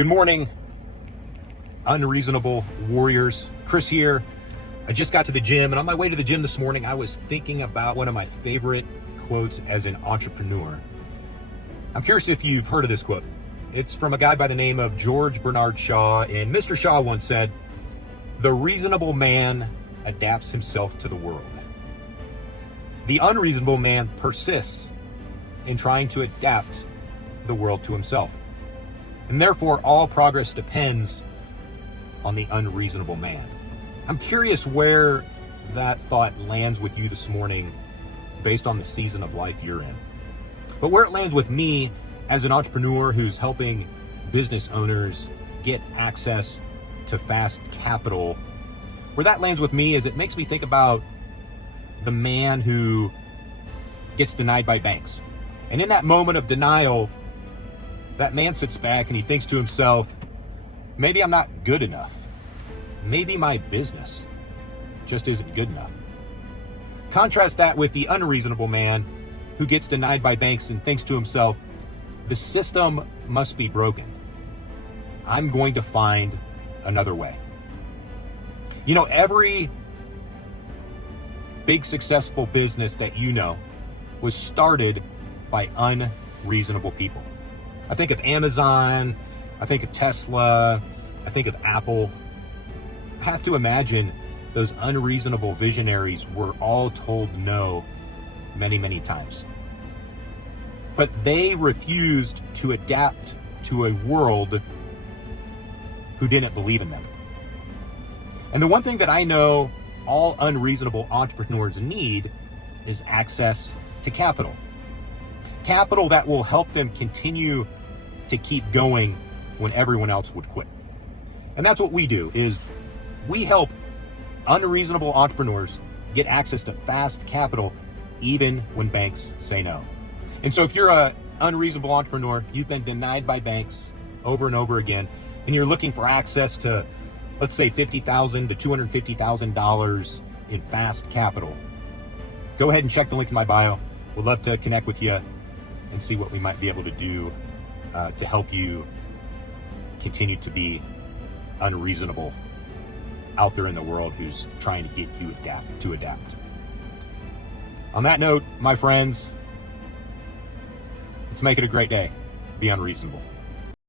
Good morning, unreasonable warriors. Chris here. I just got to the gym, and on my way to the gym this morning, I was thinking about one of my favorite quotes as an entrepreneur. I'm curious if you've heard of this quote. It's from a guy by the name of George Bernard Shaw, and Mr. Shaw once said, "The reasonable man adapts himself to the world. The unreasonable man persists in trying to adapt the world to himself. And therefore, all progress depends on the unreasonable man." I'm curious where that thought lands with you this morning based on the season of life you're in. But where it lands with me as an entrepreneur who's helping business owners get access to fast capital, where that lands with me is it makes me think about the man who gets denied by banks. And in that moment of denial, that man sits back and he thinks to himself, maybe I'm not good enough. Maybe my business just isn't good enough. Contrast that with the unreasonable man who gets denied by banks and thinks to himself, the system must be broken. I'm going to find another way. You know, every big successful business that you know was started by unreasonable people. I think of Amazon, I think of Tesla, I think of Apple. I have to imagine those unreasonable visionaries were all told no many, many times. But they refused to adapt to a world who didn't believe in them. And the one thing that I know all unreasonable entrepreneurs need is access to capital. Capital that will help them continue to keep going when everyone else would quit. And that's what we do, is we help unreasonable entrepreneurs get access to fast capital even when banks say no. And so if you're an unreasonable entrepreneur, you've been denied by banks over and over again, and you're looking for access to, let's say, $50,000 to $250,000 in fast capital, go ahead and check the link in my bio. We'd love to connect with you and see what we might be able to do to help you continue to be unreasonable out there in the world who's trying to get you to adapt. On that note, my friends, let's make it a great day. Be unreasonable.